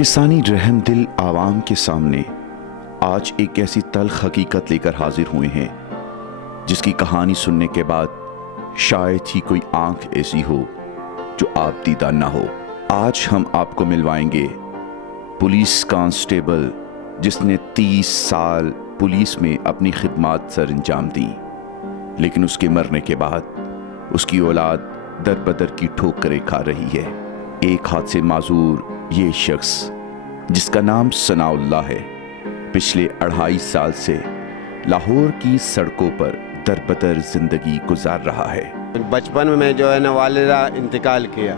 पाकिस्तानी रहम दिल आवाम के सामने आज एक ऐसी तल्ख हकीकत लेकर हाजिर हुए हैं जिसकी कहानी सुनने के बाद शायद ही कोई आंख ऐसी हो जो आप दीदा ना हो। आज हम आपको मिलवाएंगे पुलिस कांस्टेबल जिसने 30 साल पुलिस में अपनी खिदमत सर अंजाम दी, लेकिन उसके मरने के बाद उसकी औलाद दर बदर की ठोकरें खा रही है। एक हाथ से माजूर ये शख्स जिसका नाम सनाउल्लाह है, पिछले 2.5 साल से लाहौर की सड़कों पर दर बदर जिंदगी गुजार रहा है। बचपन में जो है ना वालिदा इंतकाल किया,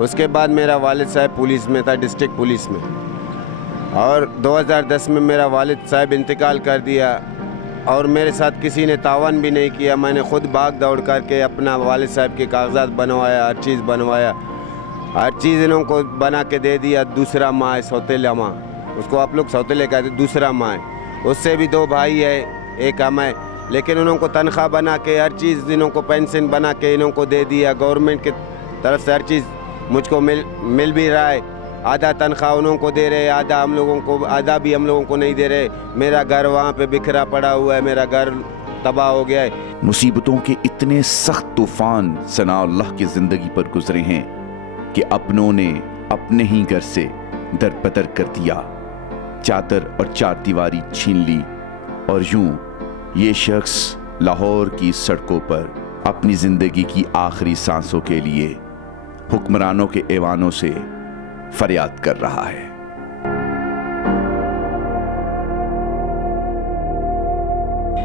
उसके बाद मेरा वालिद साहब पुलिस में था, डिस्ट्रिक्ट पुलिस में, और 2010 में मेरा वालिद साहब इंतकाल कर दिया और मेरे साथ किसी ने तावन भी नहीं किया। मैंने खुद भाग दौड़ करके अपना वालिद साहब के कागजात बनवाया, हर चीज़ बनवाया, हर चीज़ इन्हों को बना के दे दिया। दूसरा माँ है, सौतेला माँ, उसको आप लोग सौतेले कहते, दूसरा माँ है। उससे भी 2 भाई है, एक हम है, लेकिन उन्हों को तनख्वाह बना के हर चीज़ इन्हों को पेंशन बना के इन्हों को दे दिया। गवर्नमेंट की तरफ से हर चीज़ मुझको मिल भी रहा है। आधा तनख्वाह उन्हों को दे रहे, आधा हम लोगों को, आधा भी हम लोगों को नहीं दे रहे। मेरा घर वहाँ पे बिखरा पड़ा हुआ है, मेरा घर तबाह हो गया है। मुसीबतों के इतने सख्त तूफान सनाउल्लाह की ज़िंदगी पर गुजरे हैं कि अपनों ने अपने ही घर से दरबदर कर दिया, चादर और चारदीवारी छीन ली, और यूं ये शख्स लाहौर की सड़कों पर अपनी ज़िंदगी की आखिरी सांसों के लिए हुक्मरानों के ऐवानों से फरियाद कर रहा है।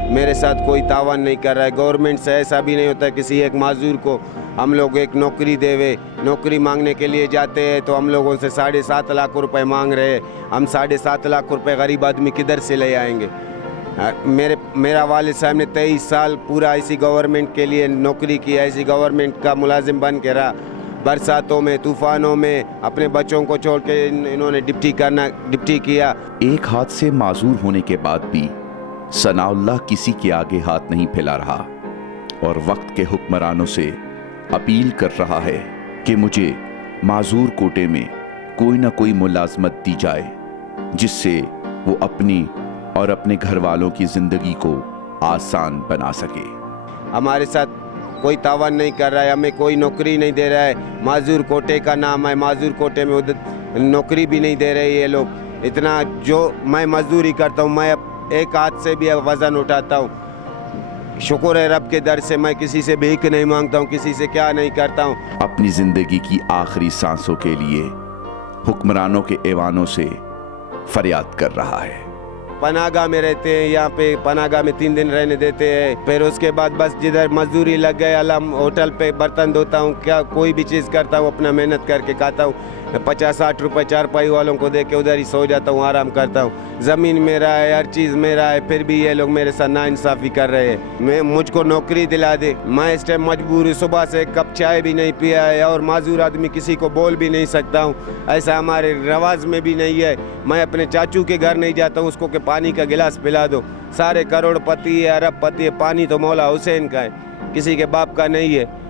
मेरे साथ कोई तावन नहीं कर रहा है। गवर्नमेंट से ऐसा भी नहीं होता किसी एक माजूर को हम लोग एक नौकरी देवे। नौकरी मांगने के लिए जाते हैं तो हम लोगों से 7.5 लाख रुपए मांग रहे हैं। हम 7.5 लाख रुपए गरीब आदमी किधर से ले आएंगे? मेरा वालिद साहब ने 23 साल पूरा ऐसी गवर्नमेंट के लिए नौकरी की, ऐसी गवर्नमेंट का मुलाजिम बन के रहा। बरसातों में, तूफ़ानों में अपने बच्चों को छोड़ के इन्होंने डिप्टी किया। एक हाथ से माजूर होने के बाद भी सनाउल्लाह किसी के आगे हाथ नहीं फैला रहा और वक्त के हुक्मरानों से अपील कर रहा है कि मुझे माजूर कोटे में कोई ना कोई मुलाजमत दी जाए जिससे वो अपनी और अपने घर वालों की ज़िंदगी को आसान बना सके। हमारे साथ कोई तावन नहीं कर रहा है, हमें कोई नौकरी नहीं दे रहा है। माजूर कोटे का नाम है, माजूर कोटे में उधर नौकरी भी नहीं दे रहे ये लोग। इतना जो मैं मजदूरी करता हूँ, मैं एक हाथ से भी वज़न उठाता हूँ। शुक्र है रब के दर से, मैं किसी से भीख नहीं मांगता हूँ, किसी से क्या नहीं करता हूँ। अपनी ज़िंदगी की आखिरी सांसों के लिए हुक्मरानों के ऐवानों से फरियाद कर रहा है। पनागाह में रहते हैं, यहाँ पे पनागाह में 3 दिन रहने देते हैं। फिर उसके बाद बस जिधर मजदूरी लग गए, अलम होटल पे बर्तन धोता हूँ, क्या कोई भी चीज़ करता हूँ, अपना मेहनत करके खाता हूँ। 50-60 रुपए चारपाई वालों को दे के उधर ही सो जाता हूँ, आराम करता हूँ। ज़मीन मेरा है, हर चीज़ मेरा है, फिर भी ये लोग मेरे साथ नाइंसाफ़ी कर रहे हैं। मुझको नौकरी दिला दे, मैं इस टाइम मजबूर हूँ। सुबह से एक कप चाय भी नहीं पिया है और माजूर आदमी किसी को बोल भी नहीं सकता हूँ, ऐसा हमारे रवाज में भी नहीं है। मैं अपने चाचू के घर नहीं जाता हूँ उसको कि पानी का गिलास पिला दो। सारे करोड़पति है, अरबपति है, पानी तो मौला हुसैन का है, किसी के बाप का नहीं है।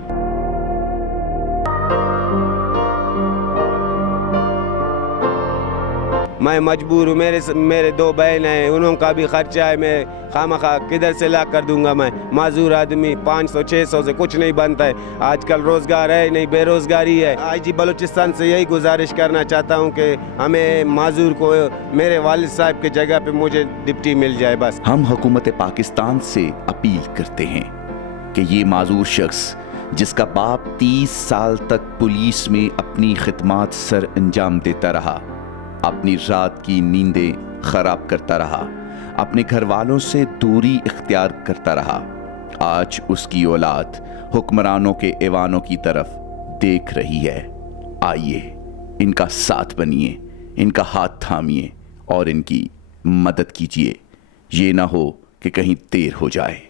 मैं मजबूर हूँ, मेरे 2 बहन हैं, उन्हों का भी खर्चा है, मैं खामखा किधर से ला कर दूंगा? मैं माजूर आदमी, 500-600 से कुछ नहीं बनता है। आजकल रोज़गार है नहीं, बेरोज़गारी है। आईजी बलूचिस्तान से यही गुजारिश करना चाहता हूँ कि हमें माजूर को मेरे वालिद साहब की जगह पे मुझे डिप्टी मिल जाए बस। हम हुकूमत पाकिस्तान से अपील करते हैं कि ये माजूर शख्स जिसका बाप 30 साल तक पुलिस में अपनी खिदमत सर अंजाम देता रहा, अपनी रात की नींदें खराब करता रहा, अपने घर वालों से दूरी इख्तियार करता रहा, आज उसकी औलाद हुक्मरानों के ऐवानों की तरफ देख रही है। आइए इनका साथ बनिए, इनका हाथ थामिए और इनकी मदद कीजिए। ये ना हो कि कहीं देर हो जाए।